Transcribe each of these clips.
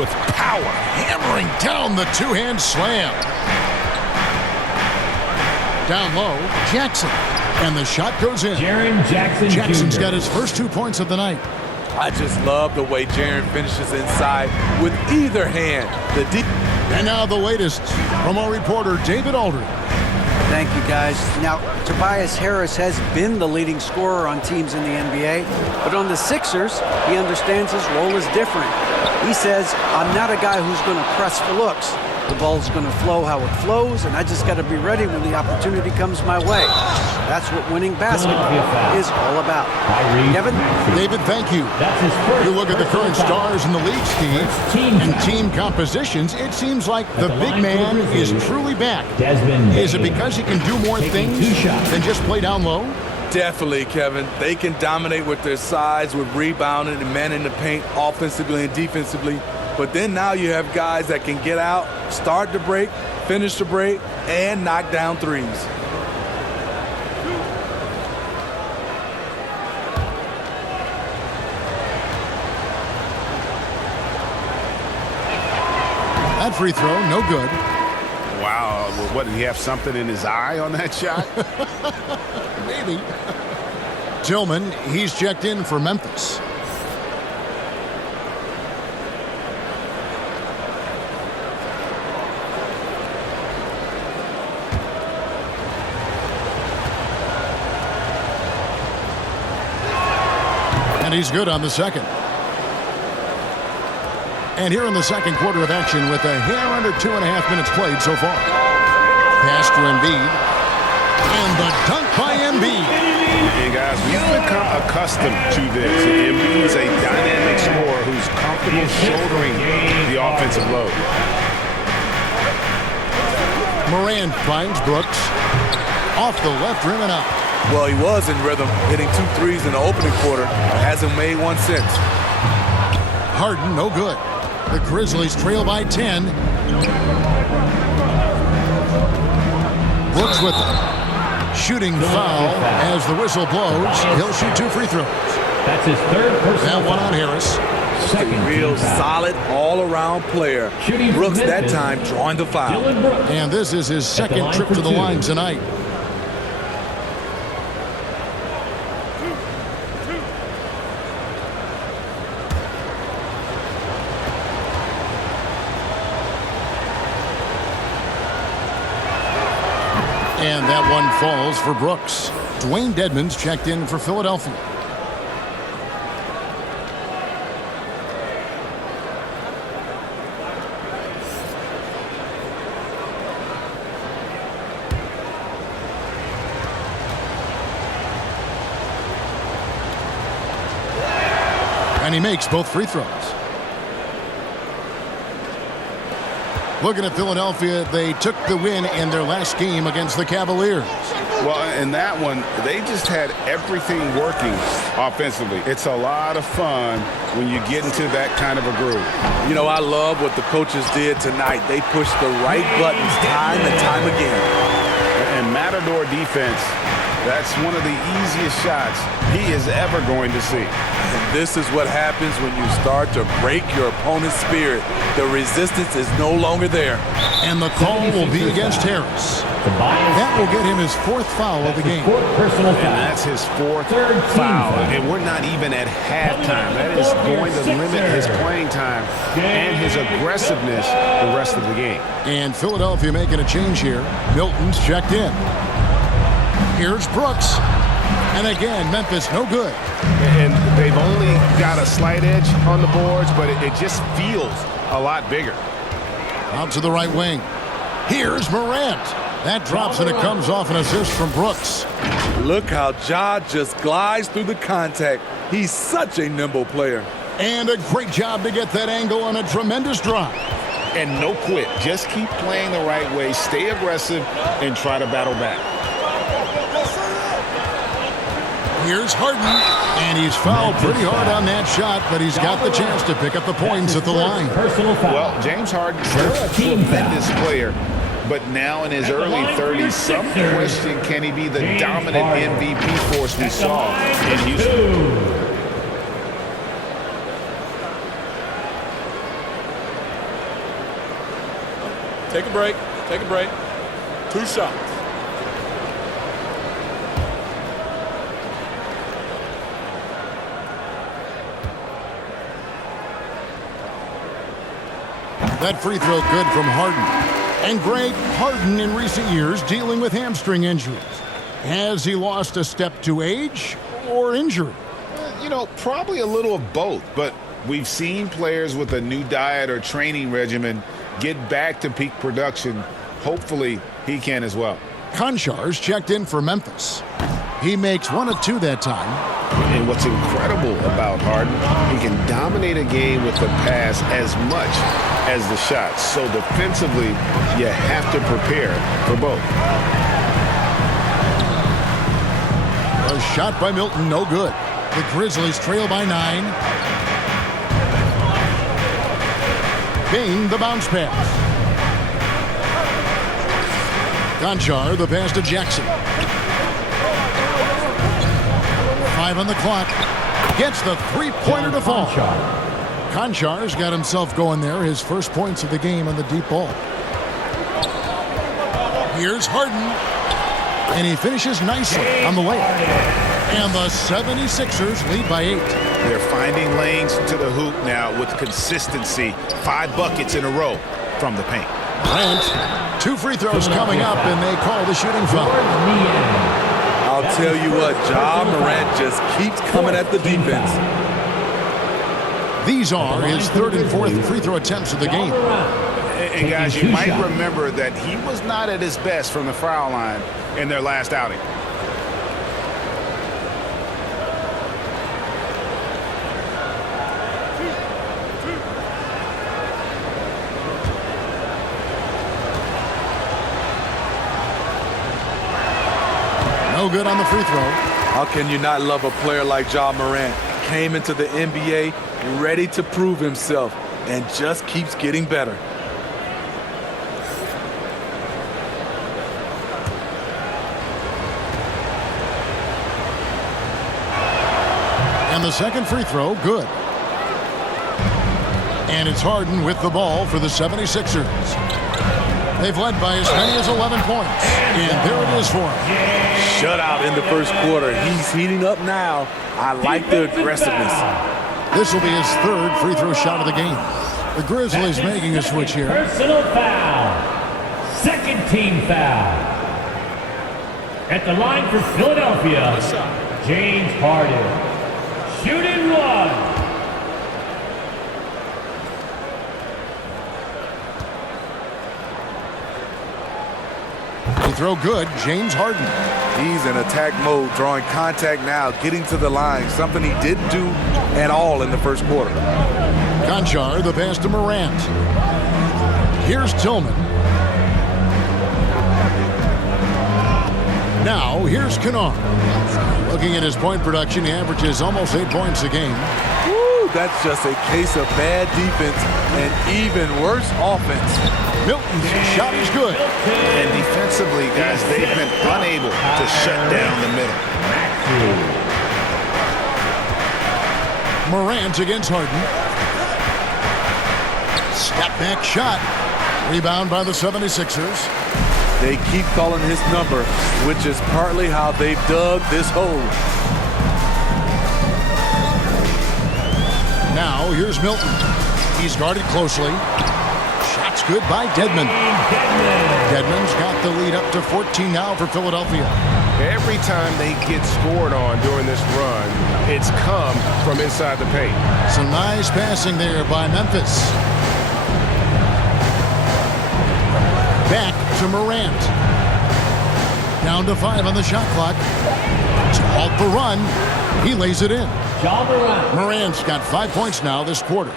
with power, hammering down the two-hand slam. Down low, Jackson. And the shot goes in. Jaren Jackson Jackson's Jr. got his first 2 points of the night. I just love the way Jaren finishes inside with either hand. And now the latest from our reporter, David Aldridge. Thank you, guys. Now, Tobias Harris has been the leading scorer on teams in the NBA, but on the Sixers, he understands his role is different. He says, I'm not a guy who's going to press for looks. The ball's going to flow how it flows, and I just got to be ready when the opportunity comes my way. That's what winning basketball is all about. Kevin? David, thank you. You look at the current stars in the league, Steve, and team compositions, it seems like the big man is truly back. Is it because he can do more things than just play down low? Definitely, Kevin. They can dominate with their size, with rebounding and manning the paint offensively and defensively. But then now you have guys that can get out, start the break, finish the break, and knock down threes. That free throw, no good. Wow, what, did he have something in his eye on that shot? Maybe. Tillman, he's checked in for Memphis. And he's good on the second. And here in the second quarter of action with a hair under 2.5 minutes played so far. Pass to Embiid. And the dunk by Embiid. And guys, we've become accustomed to this. Embiid's a dynamic scorer who's comfortable shouldering the offensive load. Morant finds Brooks. Off the left rim and out. Well, he was in rhythm, hitting 2 threes in the opening quarter. Hasn't made one since. Harden, no good. The Grizzlies trail by 10. Brooks with it. Shooting foul as the whistle blows. He'll shoot 2 free throws. That's his third personal That one on foul. Harris. A real solid all-around player. Brooks that time drawing the foul. And this is his second trip to the line tonight. And that one falls for Brooks. Dwayne Dedmon's checked in for Philadelphia. And he makes both free throws. Looking at Philadelphia, they took the win in their last game against the Cavaliers. Well, in that one, they just had everything working offensively. It's a lot of fun when you get into that kind of a groove. You know, I love what the coaches did tonight. They pushed the right buttons time and time again. And Matador defense, that's one of the easiest shots he is ever going to see. And this is what happens when you start to break your opponent's spirit. The resistance is no longer there. And the call will be against Harris. That will get him his 4th foul of the game. Personal foul. And that's his 4th foul. And we're not even at halftime. That is going to limit his playing time and his aggressiveness the rest of the game. And Philadelphia making a change here. Milton's checked in. Here's Brooks. And again, Memphis no good. And they've only got a slight edge on the boards, but it just feels a lot bigger. Out to the right wing. Here's Morant. That drops and it comes off an assist from Brooks. Look how Ja just glides through the contact. He's such a nimble player. And a great job to get that angle on a tremendous drive. And no quit. Just keep playing the right way, stay aggressive, and try to battle back. Here's Harden, and he's fouled pretty hard on that shot, but he's got the chance to pick up the points at the line. Personal foul. Well, James Harden, a tremendous player, but now in his early 30s, some question, can he be the dominant MVP force we saw in Houston? Take a break. Take a break. 2 shots. That free throw good from Harden. And Greg, Harden in recent years dealing with hamstring injuries. Has he lost a step to age or injury? You know, probably a little of both, but we've seen players with a new diet or training regimen get back to peak production. Hopefully, he can as well. Konchar's checked in for Memphis. He makes 1 of 2 that time. And what's incredible about Harden, he can dominate a game with the pass as much as the shots. So defensively, you have to prepare for both. A shot by Milton, no good. The Grizzlies trail by 9. Bane, the bounce pass. Konchar, the pass to Jackson. 5 on the clock. Gets the three-pointer to fall. Konchar's got himself going there. His first points of the game on the deep ball. Here's Harden. And he finishes nicely on the layup. And the 76ers lead by 8. They're finding lanes to the hoop now with consistency. 5 buckets in a row from the paint. Grant, 2 free throws coming up, and they call the shooting foul. I'll tell you what, Ja Morant just keeps coming at the defense. These are his 3rd and 4th free throw attempts of the game. And guys, you might remember that he was not at his best from the foul line in their last outing. No good on the free throw. How can you not love a player like Ja Morant? Came into the NBA ready to prove himself and just keeps getting better. And the second free throw, good. And it's Harden with the ball for the 76ers. They've led by as many as 11 points. And there it is for him. Shutout in the first quarter. He's heating up now. I like the aggressiveness. This will be his 3rd free throw shot of the game. The Grizzlies making a switch here. Personal foul. Second team foul. At the line for Philadelphia, James Harden. Shooting 1. Free throw good, James Harden. He's in attack mode, drawing contact now, getting to the line, something he didn't do at all in the first quarter. Konchar, the pass to Morant. Here's Tillman. Now, here's Kennard. Looking at his point production, he averages almost 8 points a game. Woo, that's just a case of bad defense and even worse offense. Milton's shot is good. And defensively, guys, they've been unable to shut down the middle. Morant against Harden. Step back shot. Rebound by the 76ers. They keep calling his number, which is partly how they've dug this hole. Now, here's Milton. He's guarded closely. Shot's good by Dedmon. Dedmon's got the lead up to 14 now for Philadelphia. Every time they get scored on during this run, it's come from inside the paint. Some nice passing there by Memphis. Back to Morant. Down to 5 on the shot clock. To halt the run, he lays it in. Ja Morant. Morant's got 5 points now this quarter.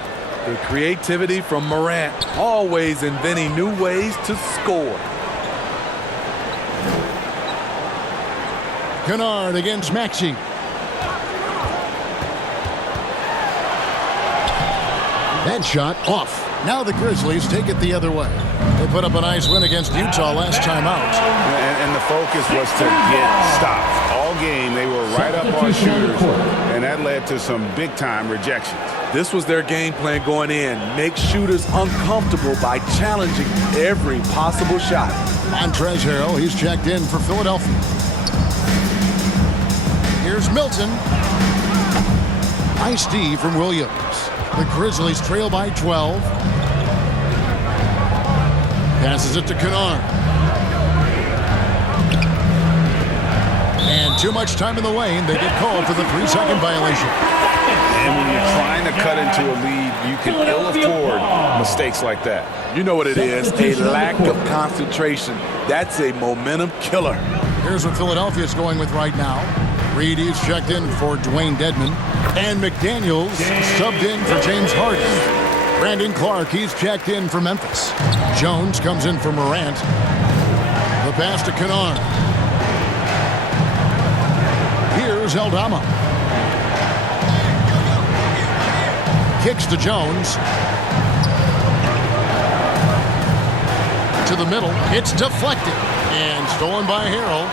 The creativity from Morant, always inventing new ways to score. Kennard against Maxey. That shot off. Now the Grizzlies take it the other way. They put up a nice win against Utah last time out. And the focus was to get stops. All game, they were right up on shooters, and that led to some big-time rejections. This was their game plan going in. Make shooters uncomfortable by challenging every possible shot. Montrezl Harrell, he's checked in for Philadelphia. Here's Milton. Nice D from Williams. The Grizzlies trail by 12. Passes it to Kennard. And too much time in the lane. They get called for the 3-second violation. And when you're trying to cut into a lead, you can ill afford mistakes like that. You know what it is, a lack of concentration. That's a momentum killer. Here's what Philadelphia's going with right now. Reed, he's checked in for Dwayne Dedman. And McDaniels subbed in for James Harden. Brandon Clark, he's checked in for Memphis. Jones comes in for Morant. The pass to Kennard. Here's Aldama. Kicks to Jones. To the middle. It's deflected. And stolen by Harrell.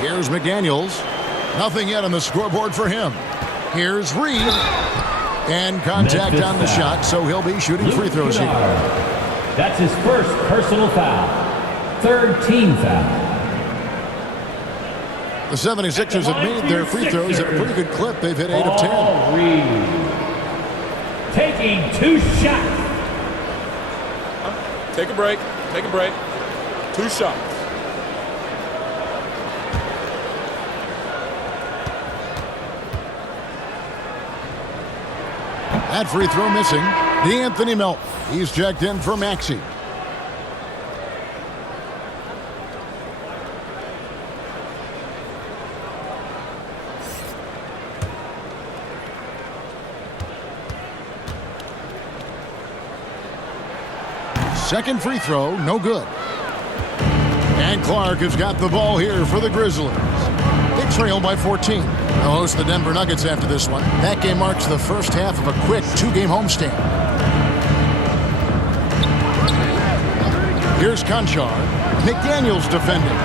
Here's McDaniels. Nothing yet on the scoreboard for him. Here's Reed. And contact on the shot, so he'll be shooting free throws here. That's his first personal foul. Third team foul. The 76ers have made their free throws at a pretty good clip. They've hit 8 of 10. Reed taking 2 shots. Take a break. Take a break. 2 shots. That free throw missing. DeAnthony Melton. He's checked in for Maxey. Second free throw, no good. And Clark has got the ball here for the Grizzlies. They trail by 14. They'll host the Denver Nuggets after this one. That game marks the first half of a quick 2-game homestand. Here's Conchar. McDaniels defending.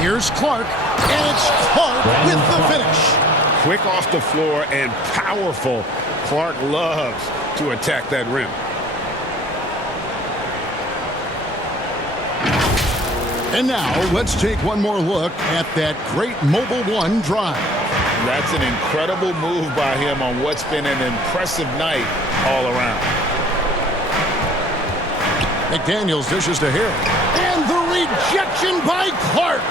Here's Clark. And it's Clark with the finish. Quick off the floor and powerful. Clark loves to attack that rim. And now, let's take one more look at that great Mobile One drive. That's an incredible move by him on what's been an impressive night all around. McDaniels dishes to Harrell. And the rejection by Clark.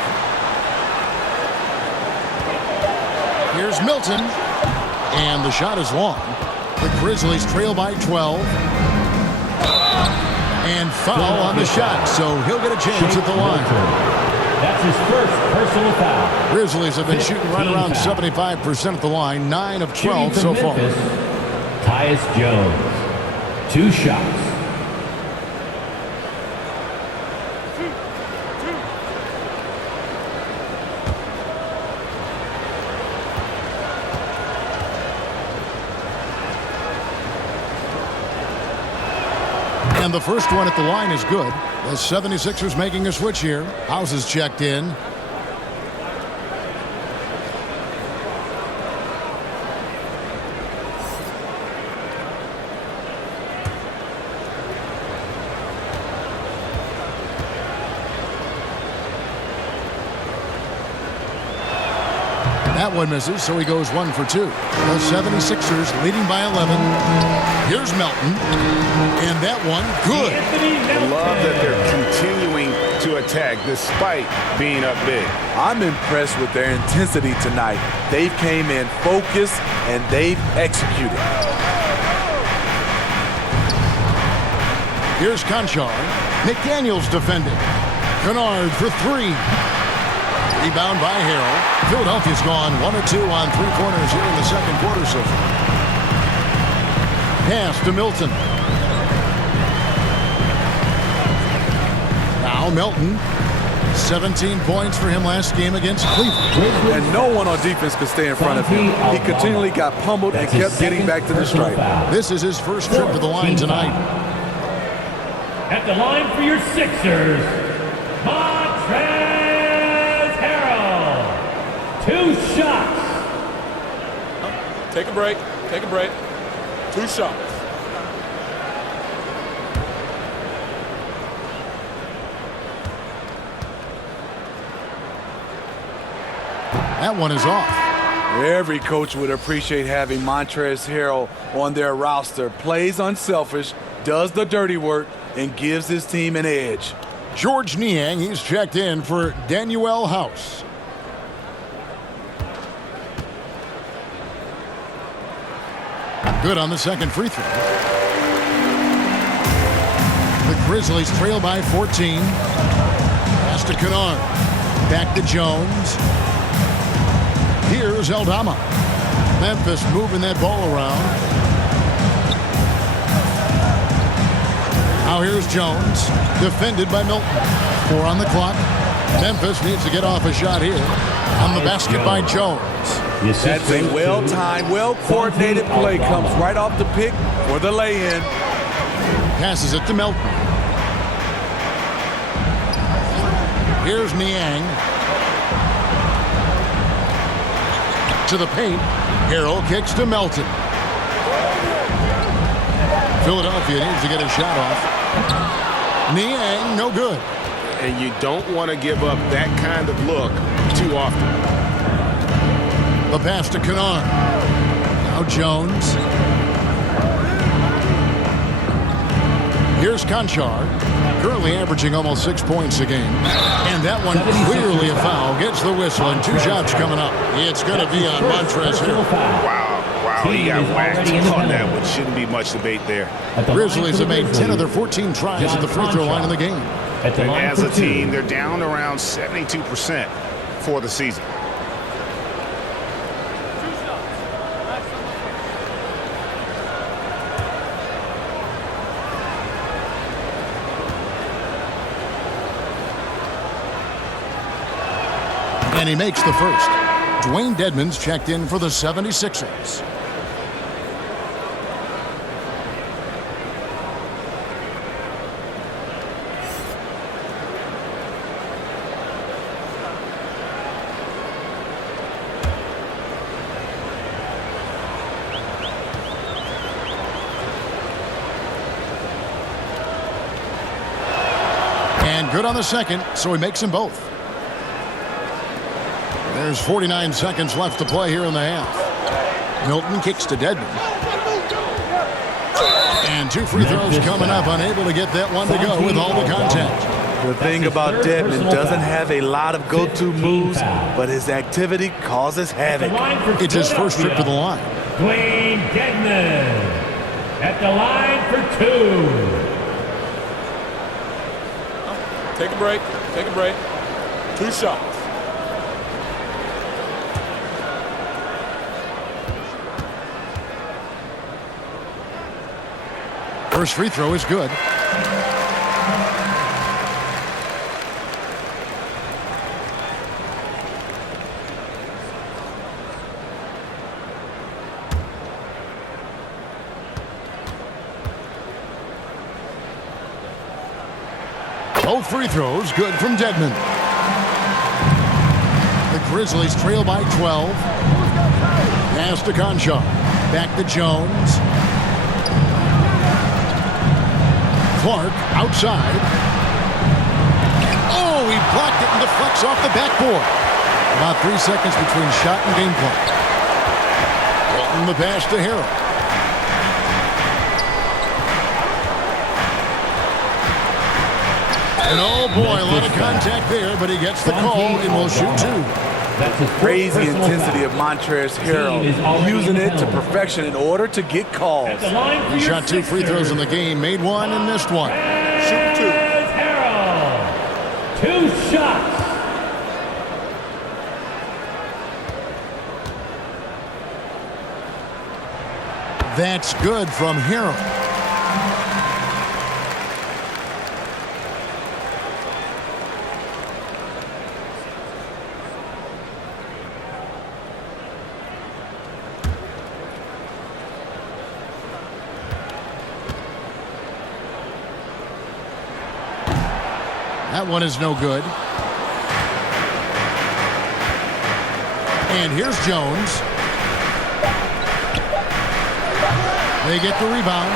Here's Milton. And the shot is long. The Grizzlies trail by 12. And foul on the shot, so he'll get a chance at the line. That's his first personal foul. Grizzlies have been shooting right around 75% at the line, 9 of 12 so far. Tyus Jones, 2 shots. And the first one at the line is good. The 76ers making a switch here. House is checked in. That one misses, so he goes 1 for 2. The 76ers leading by 11. Here's Melton. And that one, good. I love that they're continuing to attack despite being up big. I'm impressed with their intensity tonight. They've came in focused and they've executed. Here's Conchar. McDaniels defending. Kennard for 3. Rebound by Harrell. Philadelphia's gone 1 or 2 on 3 corners here in the second quarter so far. Pass to Milton. Now Milton 17 points for him last game against Cleveland. And no one on defense could stay in front of him. He continually got pummeled and kept getting back to the stripe. This is his first trip to the line tonight. At the line for your Sixers, Montrezl Harrell. 2 shots. Take a break. Take a break. 2 shots. That one is off. Every coach would appreciate having Montrezl Harrell on their roster. Plays unselfish, does the dirty work, and gives his team an edge. George Niang, he's checked in for Danuel House. Good on the second free throw. The Grizzlies trail by 14. Pass to Kennard. Back to Jones. Here's Aldama. Memphis moving that ball around. Now here's Jones. Defended by Milton. 4 on the clock. Memphis needs to get off a shot here. On the basket by Jones. That's a well-timed, well-coordinated play. Comes right off the pick for the lay-in. Passes it to Milton. Here's Niang. To the paint. Harrell kicks to Melton. Philadelphia needs to get a shot off. Niang, no good. And you don't want to give up that kind of look too often. The pass to Kennard. Now Jones. Here's Conchar. Currently averaging almost 6 points a game. And that one clearly a foul. Gets the whistle and 2 shots coming up. It's going to be on Montrezl Harrell. Wow, he got whacked on that one. Shouldn't be much debate there. Grizzlies have made 10 of their 14 tries at the free throw line in the game. And as a team, they're down around 72% for the season. And he makes the first. Dwayne Dedmon's checked in for the 76ers. And good on the second, so he makes them both. There's 49 seconds left to play here in the half. Milton kicks to Dedmon. And 2 free throws coming up, unable to get that one to go with all the contact. The thing about Dedmon, doesn't have a lot of go-to moves, but his activity causes havoc. It's his first trip to the line. Dwayne Dedmon at the line for 2. Take a break. Take a break. 2 shots. First free throw is good. Both free throws good from Dedmon. The Grizzlies trail by 12. Pass to Conchar. Back to Jones. Clark outside. Oh, he blocked it and deflects off the backboard. About 3 seconds between shot and game clock. Walton the pass to Harrell. And oh boy, a lot of contact there, but he gets the call and will shoot 2. That's his Crazy intensity of Montrezl Harrell, using it to perfection in order to get calls. He shot 2 free throws in the game, made 1 and missed 1. Shoot 2. Harrell. 2 shots. That's good from Harrell. That one is no good. And here's Jones. They get the rebound.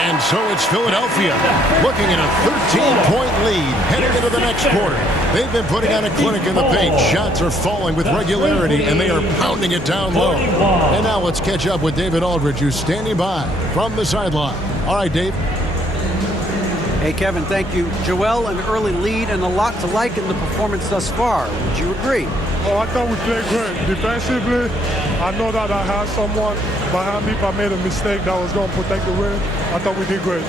And so it's Philadelphia looking at a 13-point lead heading into the next quarter. They've been putting on a clinic in the paint. Shots are falling with regularity, and they are pounding it down low. And now let's catch up with David Aldridge, who's standing by from the sideline. All right, Dave. Hey, Kevin, thank you. Joel, an early lead and a lot to like in the performance thus far. Would you agree? Oh, I thought we played great. Defensively, I know that I had someone behind me if I made a mistake that was going to protect the rim. I thought we did great.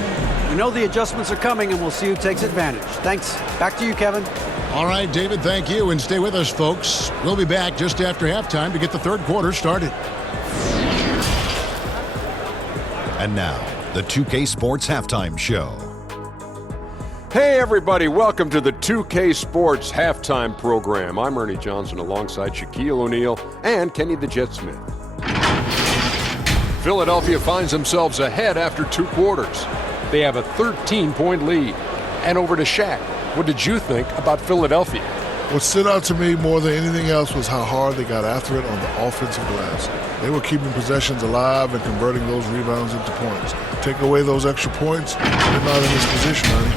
We know the adjustments are coming, and we'll see who takes advantage. Thanks. Back to you, Kevin. All right, David, thank you. And stay with us, folks. We'll be back just after halftime to get the third quarter started. And now, the 2K Sports Halftime Show. Hey everybody, welcome to the 2K Sports Halftime Program. I'm Ernie Johnson alongside Shaquille O'Neal and Kenny the Jet Smith. Philadelphia finds themselves ahead after 2 quarters. They have a 13-point lead. And over to Shaq. What did you think about Philadelphia? What stood out to me more than anything else was how hard they got after it on the offensive glass. They were keeping possessions alive and converting those rebounds into points. Take away those extra points, they're not in this position, Ernie.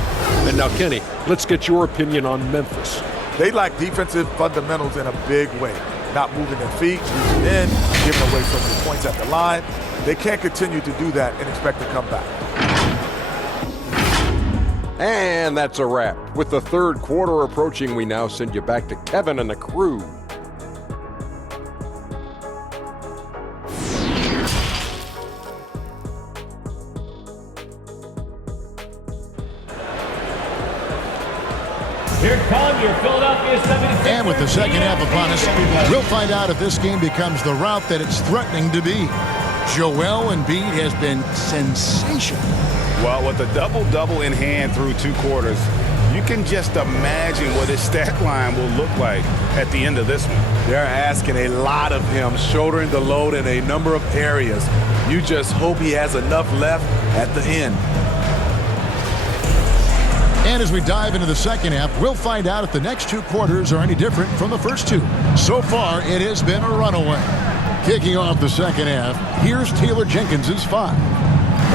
And now, Kenny, let's get your opinion on Memphis. They lack defensive fundamentals in a big way. Not moving their feet, moving in, giving away so many points at the line. They can't continue to do that and expect to come back. And that's a wrap. With the third quarter approaching, we now send you back to Kevin and the crew. Here come your Philadelphia 76ers. And with the second half upon us, we'll find out if this game becomes the route that it's threatening to be. Joel Embiid has been sensational. Well, with a double-double in hand through 2 quarters, you can just imagine what his stat line will look like at the end of this one. They're asking a lot of him, shouldering the load in a number of areas. You just hope he has enough left at the end. And as we dive into the second half, we'll find out if the next 2 quarters are any different from the first 2. So far, it has been a runaway. Kicking off the second half, here's Taylor Jenkins' 5.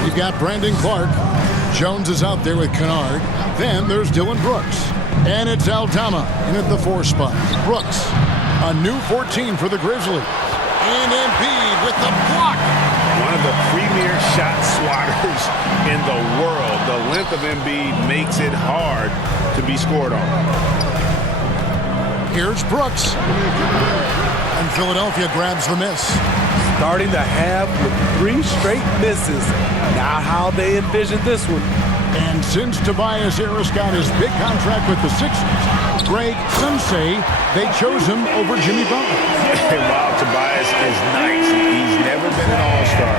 You've got Brandon Clark. Jones is out there with Kennard. Then there's Dylan Brooks. And it's Aldama in at the 4 spot. Brooks, a new 14 for the Grizzlies. And Embiid with the block. One of the premier shot swatters in the world. The length of Embiid makes it hard to be scored on. Here's Brooks. And Philadelphia grabs the miss. Starting the half with 3 straight misses. Not how they envisioned this one. And since Tobias Harris got his big contract with the Sixers, Greg, some say they chose him over Jimmy Butler. While Tobias is nice, he's never been an all-star.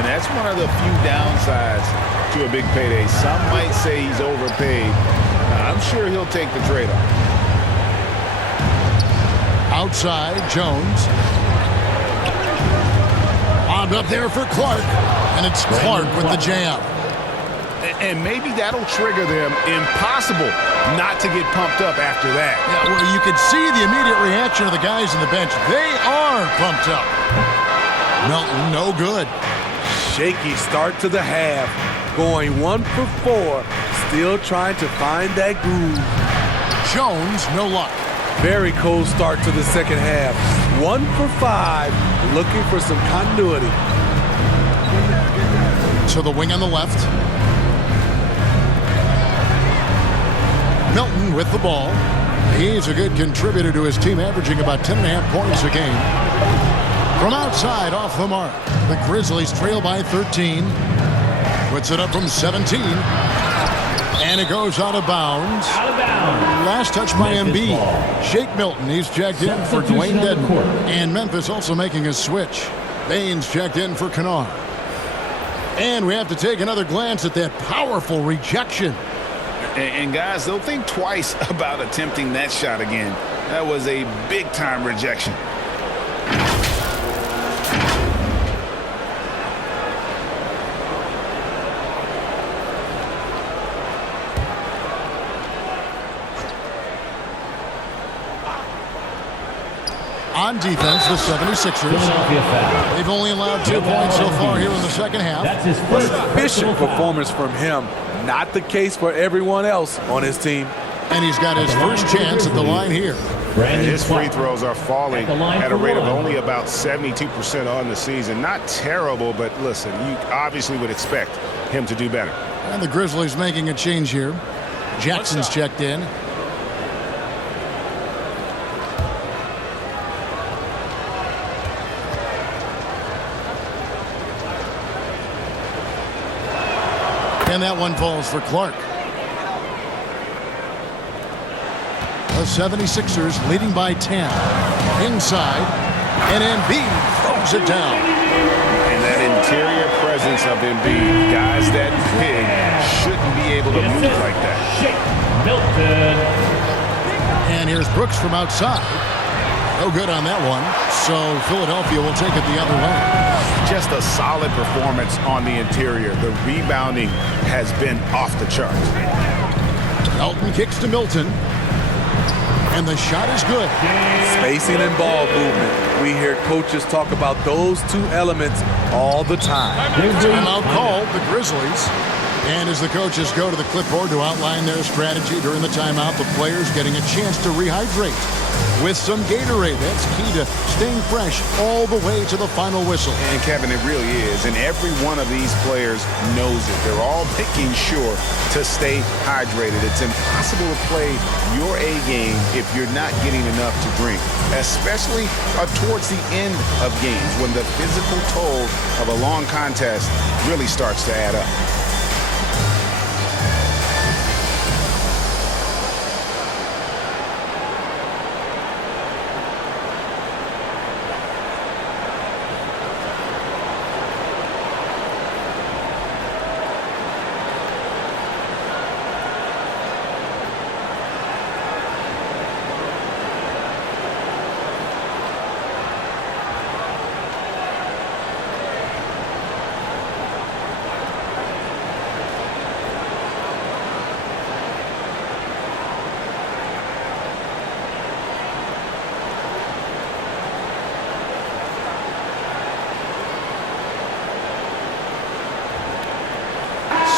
And that's one of the few downsides to a big payday. Some might say he's overpaid. I'm sure he'll take the trade-off. Outside, Jones. On up there for Clark. And it's Clark with the jam. And maybe that'll trigger them. Impossible not to get pumped up after that. Yeah, well, you could see the immediate reaction of the guys on the bench. They are pumped up. Melton, no good. Shaky start to the half. Going 1 for 4. Still trying to find that groove. Jones, no luck. Very cold start to the second half. 1 for 5. Looking for some continuity. To the wing on the left. Melton with the ball. He's a good contributor to his team, averaging about 10.5 points a game. From outside, off the mark. The Grizzlies trail by 13. Puts it up from 17. And it goes out of bounds. Out of bounds. Last touch by Embiid. Shake Milton, he's checked in for Dwayne Dedmon. And Memphis also making a switch. Baines checked in for Kennard. And we have to take another glance at that powerful rejection. And guys, they'll think twice about attempting that shot again. That was a big-time rejection. On defense, the 76ers. Philadelphia foul. They've only allowed 2 points so far here in the second half. That's his first Efficient personal foul. performance from him. Not the case for everyone else on his team. And he's got his first chance at the line here. And his free Clark. throws are falling At the line at a for rate of one. only about 72% on the season. Not terrible, but listen, you obviously would expect him to do better. And the Grizzlies making a change here. Jackson's checked in. And that one falls for Clark. The 76ers leading by 10. Inside. And Embiid throws it down. And that interior presence of Embiid, guys that big, shouldn't be able to move like that. Shake Milton. And here's Brooks from outside. No good on that one. So Philadelphia will take it the other way. Just a solid performance on the interior. The rebounding has been off the charts. Elton kicks to Milton. And the shot is good. Spacing and ball movement. We hear coaches talk about those two elements all the time. Timeout called, the Grizzlies. And as the coaches go to the clipboard to outline their strategy during the timeout, the players getting a chance to rehydrate with some Gatorade. That's key to staying fresh all the way to the final whistle. And Kevin, it really is. And every one of these players knows it. They're all making sure to stay hydrated. It's impossible to play your A game if you're not getting enough to drink, especially towards the end of games when the physical toll of a long contest really starts to add up.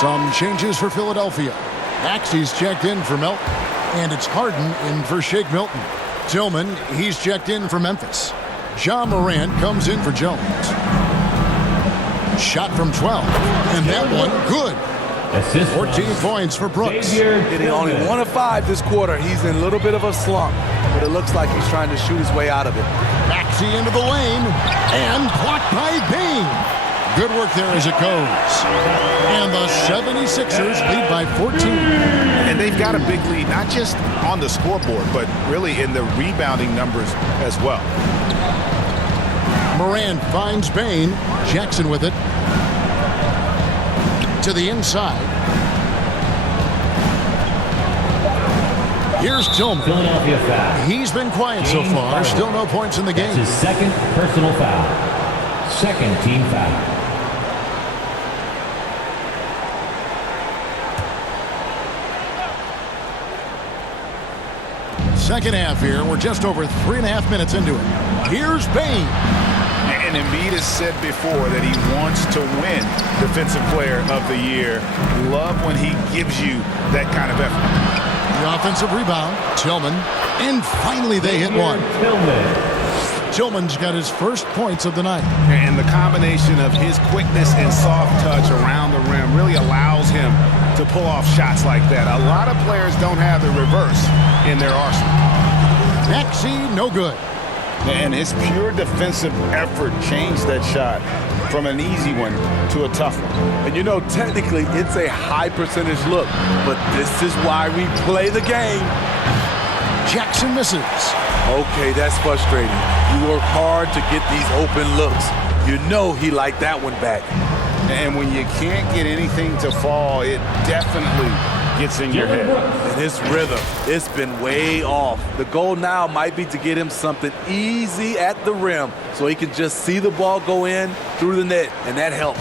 Some changes for Philadelphia. Maxey's checked in for Melton. And it's Harden in for Shake Milton. Tillman, he's checked in for Memphis. Ja Morant comes in for Jones. Shot from 12. And that one, good. Assist 14 points for Brooks. Hitting only 1 of 5 this quarter. He's in a little bit of a slump, but it looks like he's trying to shoot his way out of it. Maxey into the lane. And blocked by Bain. Good work there as it goes. And the 76ers lead by 14. And they've got a big lead, not just on the scoreboard, but really in the rebounding numbers as well. Morant finds Bain. Jackson with it. To the inside. Here's Tillman. Philadelphia foul. He's been quiet so far. Still no points in the game. That's his second personal foul. Second team foul. Second half here. We're just over 3.5 minutes into it. Here's Bain. And Embiid has said before that he wants to win Defensive Player of the Year. Love when he gives you that kind of effort. The offensive rebound. Tillman. And finally they hit one. Tillman's got his first points of the night. And the combination of his quickness and soft touch around the rim really allows him to pull off shots like that. A lot of players don't have the reverse in their arsenal. Maxey, no good. And his pure defensive effort changed that shot from an easy one to a tough one. And you know, technically, it's a high percentage look, but this is why we play the game. Jackson misses. Okay, that's frustrating. You work hard to get these open looks. You know he liked that one back. And when you can't get anything to fall, it definitely gets in your head. And his rhythm, it's been way off. The goal now might be to get him something easy at the rim so he can just see the ball go in through the net, and that helps.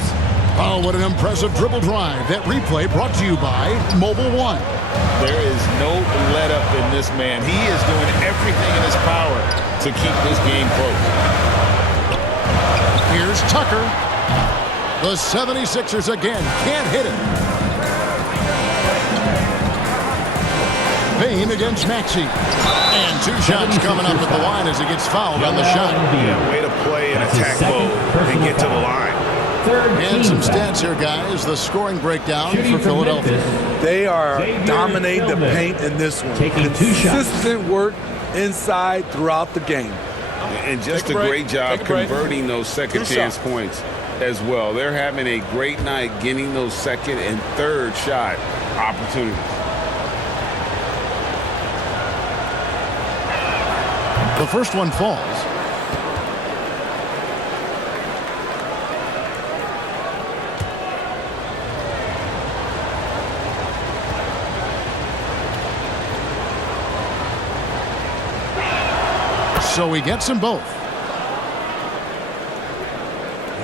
Oh, what an impressive dribble drive. That replay brought to you by Mobile One. There is no let up in this man. He is doing everything in his power to keep this game close. Here's Tucker. The 76ers again can't hit it. Payne against Maxey. And 2 shots coming up at the line as he gets fouled on the shot. Yeah, way to play and attack mode and get to the line. And some stats here, guys. The scoring breakdown for Philadelphia. They are dominating the paint in this one. Consistent work inside throughout the game. And just a great job converting those second chance points as well. They're having a great night getting those second and third shot opportunities. The first one falls. So he gets them both.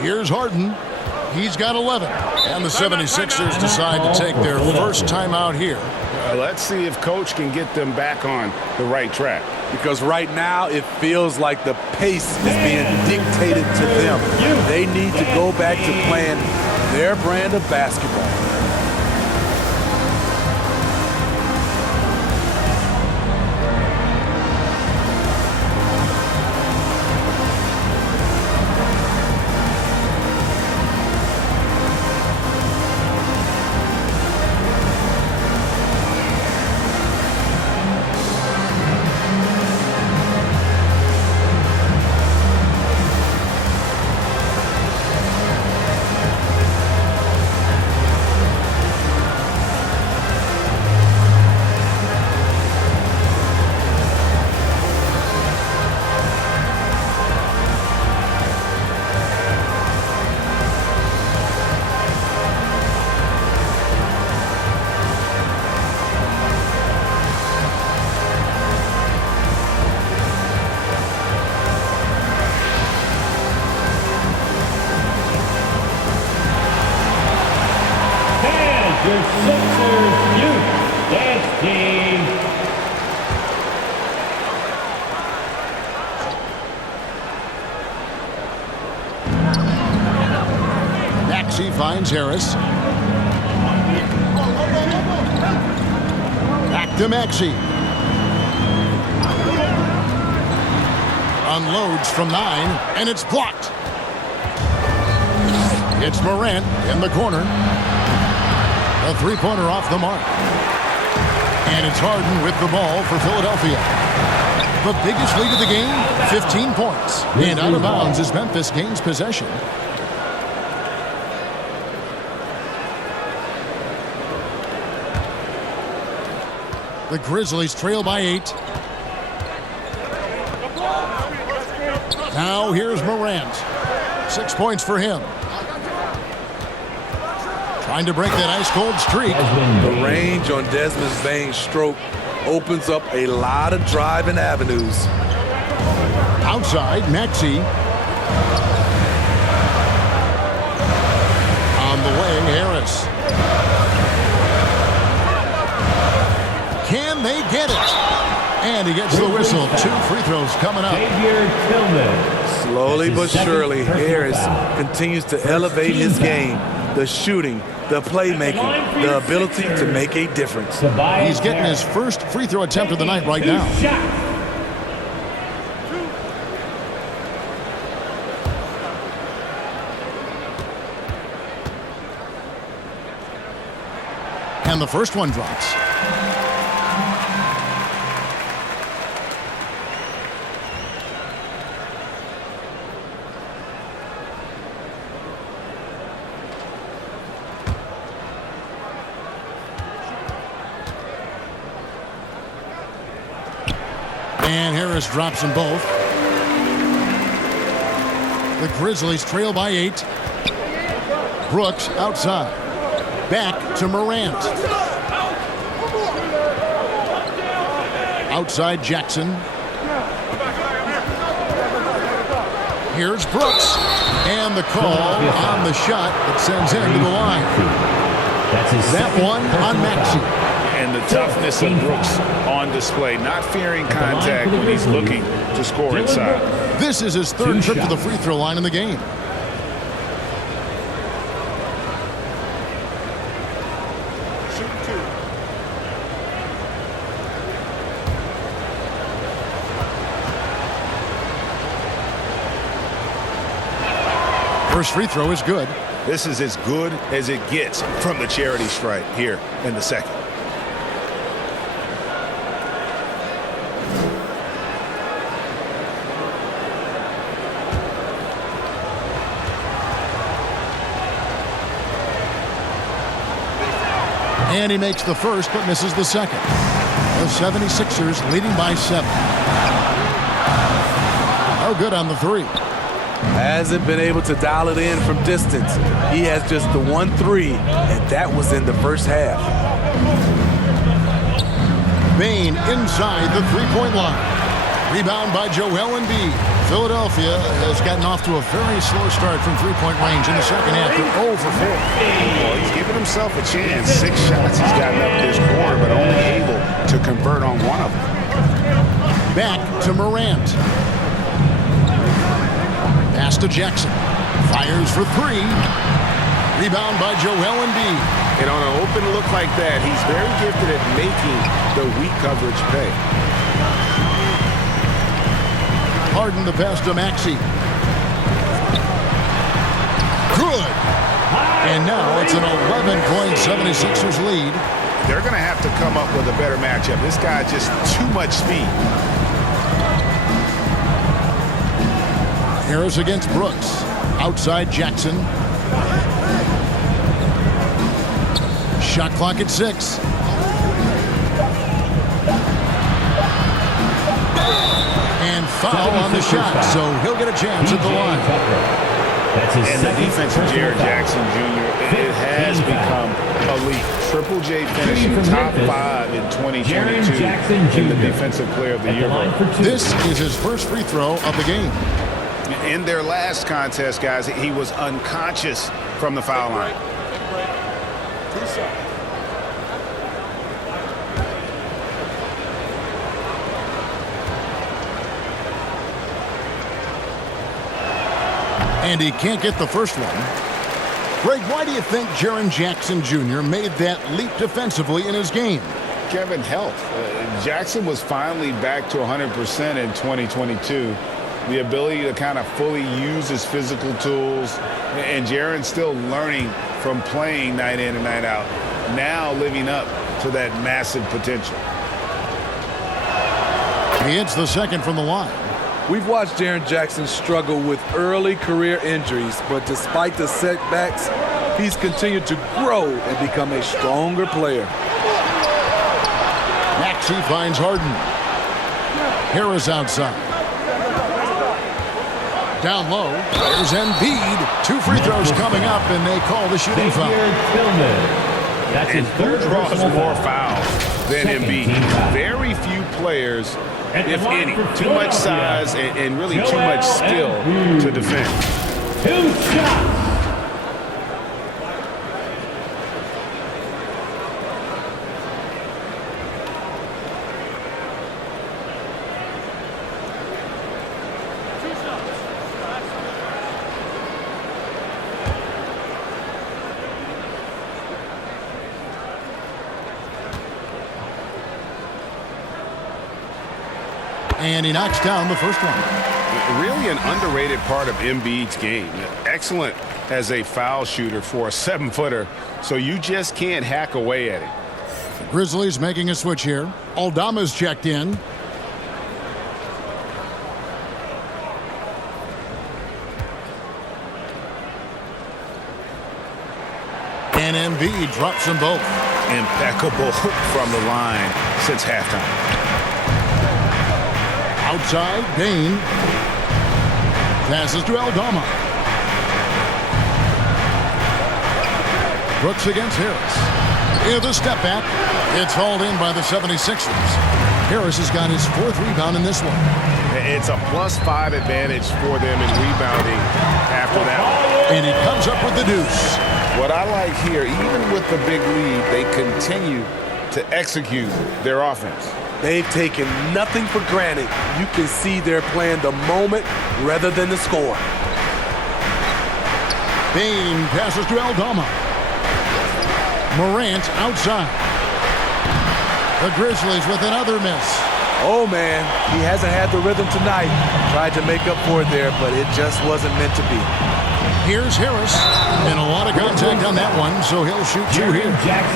Here's Harden. He's got 11. And the 76ers decide to take their first timeout here. Let's see if Coach can get them back on the right track. Because right now it feels like the pace is being dictated to them. They need to go back to playing their brand of basketball. Your Sixers Youth Dance Team. Maxey finds Harris. Back to Maxey. Unloads from 9, and it's blocked. It's Morant in the corner. A three-pointer off the mark. And it's Harden with the ball for Philadelphia. The biggest lead of the game, 15 points. And out of bounds as Memphis gains possession. The Grizzlies trail by 8. Now here's Morant. 6 points for him. Trying to break that ice-cold streak. The range on Desmond Bane's stroke opens up a lot of driving avenues. Outside, Maxey. On the way, Harris. Can they get it? And he gets the whistle. 2 free throws coming up. Slowly but surely, Harris continues to elevate his game. The shooting, the playmaking, the ability to make a difference. He's getting his first free throw attempt of the night right now. And the first one drops. And Harris drops them both. The Grizzlies trail by 8. Brooks outside. Back to Morant. Outside Jackson. Here's Brooks. And the call on the shot that sends him to the line. That one on Maxey. And the toughness of Brooks on display, not fearing contact when he's looking to score inside. This is his third trip to the free throw line in the game. First free throw is good. This is as good as it gets from the charity stripe here in the second. And he makes the first but misses the second. The 76ers leading by 7. Oh, good on the three. Hasn't been able to dial it in from distance. He has just the 1-3, and that was in the first half. Bane inside the three-point line. Rebound by Joel Embiid. Philadelphia has gotten off to a very slow start from three-point range in the second half. They're 0 for 4. Well, he's given himself a chance. 6 shots he's gotten up this quarter, but only able to convert on one of them. Back to Morant. Pass to Jackson. Fires for 3. Rebound by Joel Embiid. And on an open look like that, he's very gifted at making the weak coverage pay. Harden the pass to Maxey. Good. And now it's an 11-point 76ers lead. They're going to have to come up with a better matchup. This guy just too much speed. Harris against Brooks. Outside Jackson. Shot clock at 6. And foul on the shot, so he'll get a chance at the line. And the defense of Jaren Jackson Jr., it has become elite. Triple J finishing top 5 in 2022 in the Defensive Player of the Year. This is his first free throw of the game. In their last contest, guys, he was unconscious from the foul line. And he can't get the first one. Greg, why do you think Jaren Jackson Jr. made that leap defensively in his game? Kevin, health. Jackson was finally back to 100% in 2022. The ability to kind of fully use his physical tools. And Jaren's still learning from playing night in and night out. Now living up to that massive potential. He hits the second from the line. We've watched Jaren Jackson struggle with early career injuries, but despite the setbacks, he's continued to grow and become a stronger player. Maxey finds Harden. Harris outside. Down low, there's Embiid. 2 free throws coming up, and they call the shooting foul. And who draws more fouls than Embiid? Very few players, if any. Too much size and really too much skill to defend. 2 shots. And he knocks down the first one. Really an underrated part of Embiid's game. Excellent as a foul shooter for a 7-footer, so you just can't hack away at it. The Grizzlies making a switch here. Aldama's checked in. And Embiid drops them both. Impeccable from the line since halftime. Outside, Bane. Passes to Aldama. Brooks against Harris. In the step back. It's hauled in by the 76ers. Harris has got his 4th rebound in this one. It's a +5 advantage for them in rebounding after that one. And he comes up with the deuce. What I like here, even with the big lead, they continue to execute their offense. They've taken nothing for granted. You can see they're playing the moment rather than the score. Bane passes to Aldama. Morant outside. The Grizzlies with another miss. Oh, man, he hasn't had the rhythm tonight. Tried to make up for it there, but it just wasn't meant to be. Here's Harris. And a lot of contact on that one, so he'll shoot 2 here.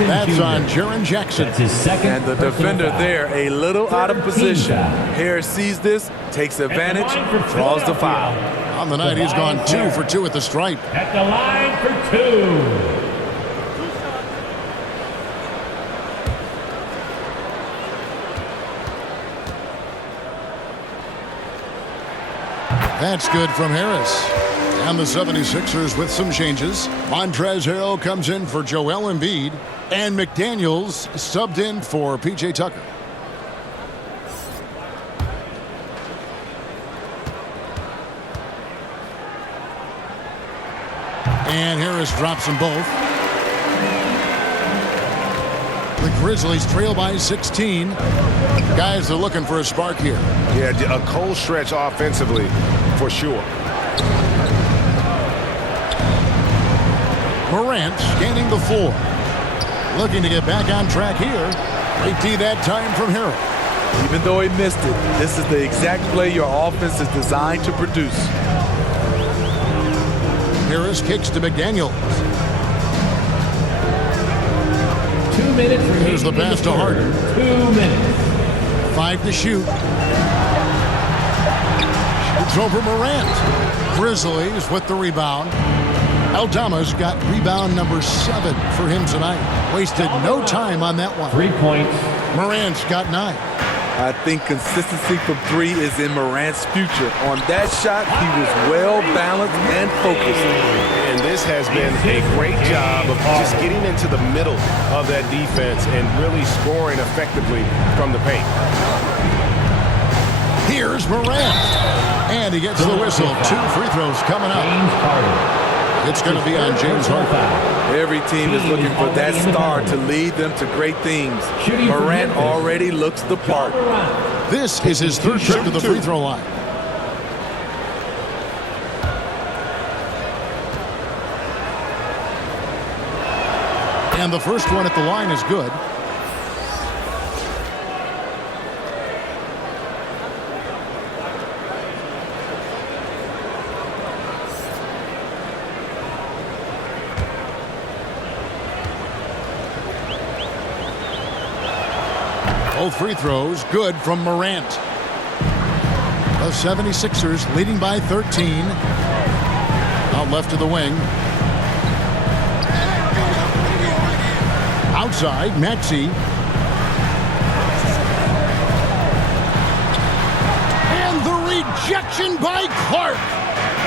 That's on Jaren Jackson. That's his second. And the defender there, a little out of position. Harris sees this, takes advantage, draws the foul. On the night, he's gone 2 for 2 at the stripe. At the line for 2. That's good from Harris. And the 76ers with some changes. Montrezl Harrell comes in for Joel Embiid. And McDaniels subbed in for P.J. Tucker. And Harris drops them both. The Grizzlies trail by 16. Guys are looking for a spark here. Yeah, a cold stretch offensively for sure. Morant scanning the floor. Looking to get back on track here. Great D that time from Harrell. Even though he missed it, this is the exact play your offense is designed to produce. Harris kicks to McDaniels. 2 minutes remaining. Here's the pass to Harden. 2 minutes. 5 to shoot. Shoots over Morant. Grizzlies with the rebound. Aldama's got rebound number 7 for him tonight. Wasted no time on that one. 3 points. Morant's got 9. I think consistency from 3 is in Morant's future. On that shot, he was well balanced and focused. And this has been a great job of just getting into the middle of that defense and really scoring effectively from the paint. Here's Morant. And he gets the whistle. 2 free throws coming up. James Harden. It's going to be on James Harden. Every team is looking for that star to lead them to great things. Morant already looks the part. This is his 3rd trip to the free throw line. And the first one at the line is good. Both free throws good from Morant. The 76ers leading by 13. Out left to the wing. Outside, Maxey. And the rejection by Clark.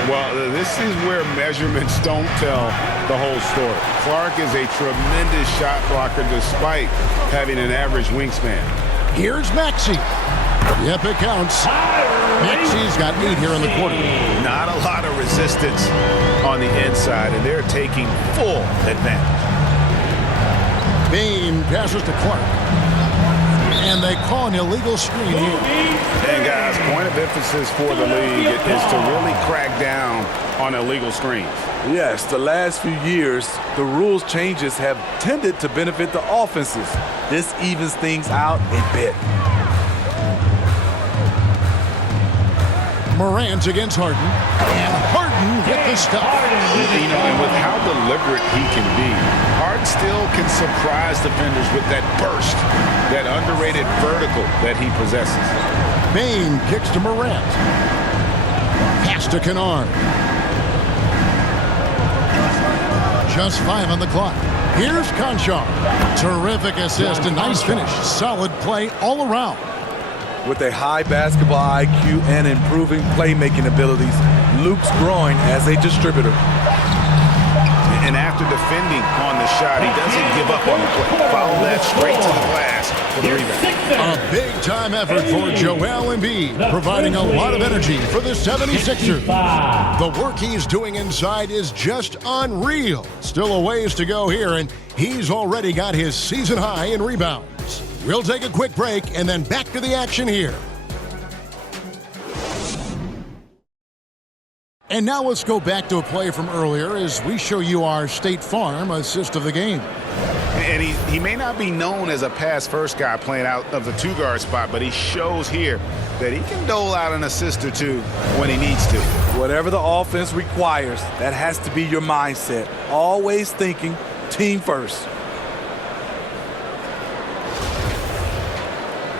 Well, this is where measurements don't tell the whole story. Clark is a tremendous shot blocker despite having an average wingspan. Here's Maxey. Yep, it counts. Maxey's got 8 here in the quarter. Not a lot of resistance on the inside, and they're taking full advantage. Bane passes to Clark. And they call an illegal screen here. And guys, point of emphasis for the league is to really crack down on illegal screens. Yes, the last few years, the rules changes have tended to benefit the offenses. This evens things out a bit. Morant against Harden. And Harden with the stuff. You know, and with how deliberate he can be, Harden still can surprise defenders with that burst, that underrated vertical that he possesses. Bane kicks to Morant. Pass to Kennard. Just 5 on the clock. Here's Conchar. Terrific assist and nice finish. Solid play all around. With a high basketball IQ and improving playmaking abilities, Luke's growing as a distributor. And after defending on the shot, he doesn't give up on the play. Follow that straight to the glass for the rebound. A big-time effort for Joel Embiid, providing a lot of energy for the 76ers. The work he's doing inside is just unreal. Still a ways to go here, and he's already got his season high in rebounds. We'll take a quick break and then back to the action here. And now let's go back to a play from earlier as we show you our State Farm assist of the game. And he may not be known as a pass-first guy playing out of the two-guard spot, but he shows here that he can dole out an assist or two when he needs to. Whatever the offense requires, that has to be your mindset. Always thinking team first.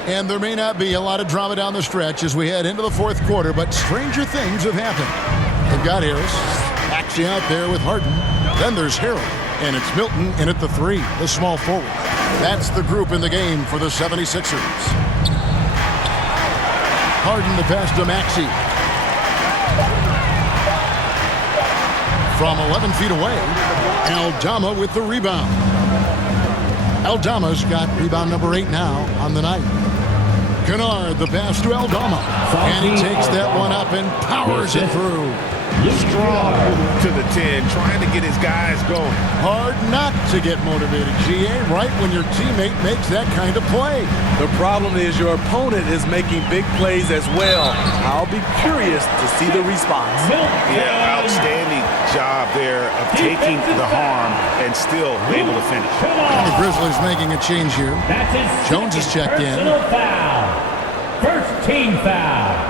And there may not be a lot of drama down the stretch as we head into the fourth quarter, but stranger things have happened. They've got Harris, Maxey out there with Harden. Then there's Harrell, and it's Milton in at the three, the small forward. That's the group in the game for the 76ers. Harden the pass to Maxey. From 11 feet away, Aldama with the rebound. Aldama's got rebound number 8 now on the night. Kennard, the pass to Aldama. And he takes that one up and powers it through. Strong move to the 10, trying to get his guys going. Hard not to get motivated, GA, right when your teammate makes that kind of play. The problem is your opponent is making big plays as well. I'll be curious to see the response. Yeah, outstanding job there of taking the harm and still able to finish. And the Grizzlies making a change here. Jones has checked in. First team foul.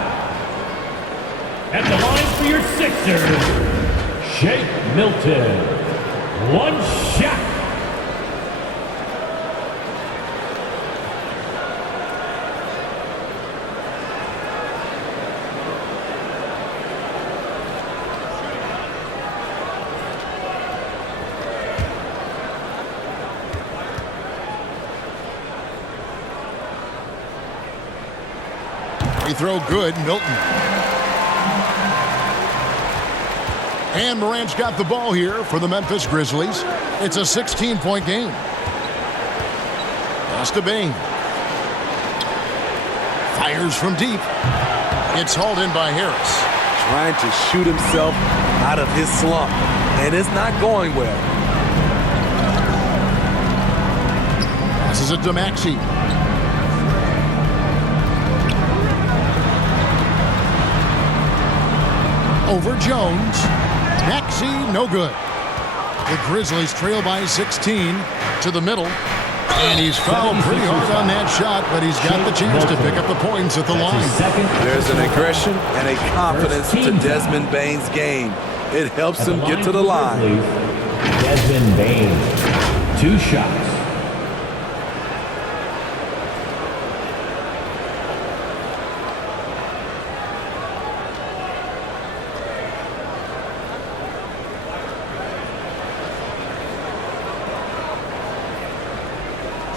At the line for your Sixers, Shake Milton. One shot. Free throw good, Milton. And Morant's got the ball here for the Memphis Grizzlies. It's a 16-point game. Pass to Bane. Fires from deep. It's hauled in by Harris. Trying to shoot himself out of his slump, and it's not going well. Passes it to Maxey. Over Jones. Maxey, no good. The Grizzlies trail by 16 to the middle. And he's fouled pretty hard on that shot, but he's got the chance to pick up the points at the line. There's an aggression and a confidence to Desmond Bane's game. It helps him get to the line. Desmond Bane, 2 shots.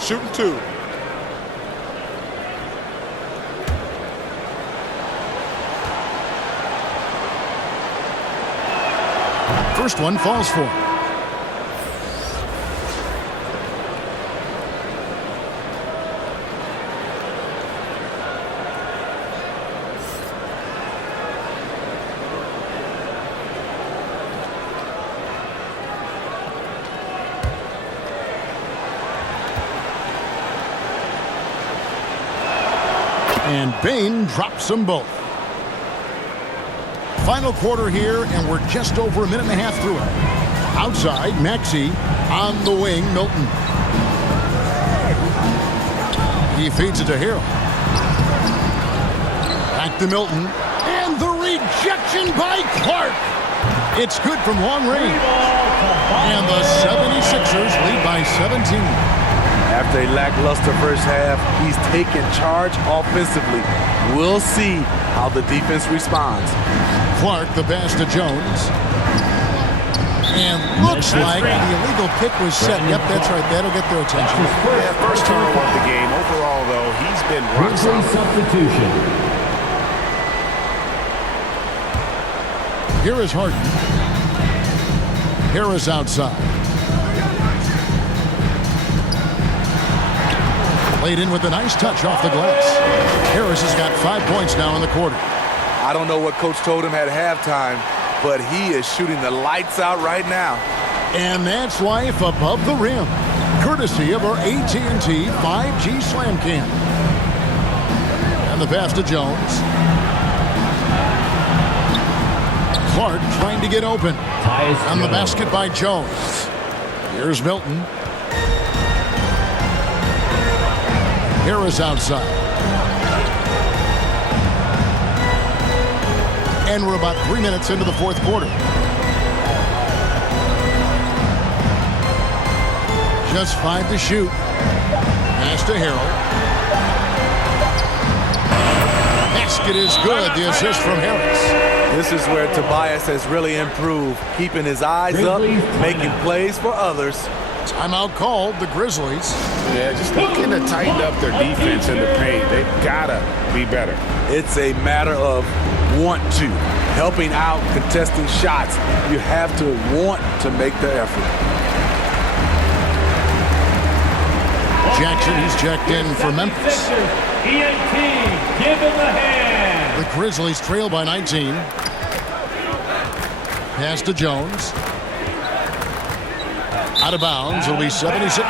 Shooting 2. First one falls for him. And Bane drops them both. Final quarter here, and we're just over a minute and a half through it. Outside, Maxey. On the wing, Milton. He feeds it to Harrell. Back to Milton. And the rejection by Clark. It's good from long range. And the 76ers lead by 17. After a lackluster first half, he's taken charge offensively. We'll see how the defense responds. Clark, the pass to Jones. And looks like the illegal kick was set. Yep, that's right. That'll get their attention. Yeah, first turnover of the game. Overall, though, he's been rock solid. Substitution. Here is Harden. Harris outside. Played in with a nice touch off the glass. Harris has got 5 points now in the quarter. I don't know what Coach told him at halftime, but he is shooting the lights out right now. And that's life above the rim, courtesy of our AT&T 5G Slam Cam. And the pass to Jones. Clark trying to get open. On the basket by Jones. Here's Milton. Harris outside. And we're about 3 minutes into the fourth quarter. Just 5 to shoot. Pass to Harrell. Basket is good. The assist from Harris. This is where Tobias has really improved, keeping his eyes up, making plays for others. Timeout called, the Grizzlies. Yeah, just looking to tighten up their defense in the paint. They've got to be better. It's a matter of want to. Helping out, contesting shots. You have to want to make the effort. Jackson, he's checked in for Memphis. EAT, give him a hand. The Grizzlies trail by 19. Pass to Jones. Out of bounds. It'll be 76.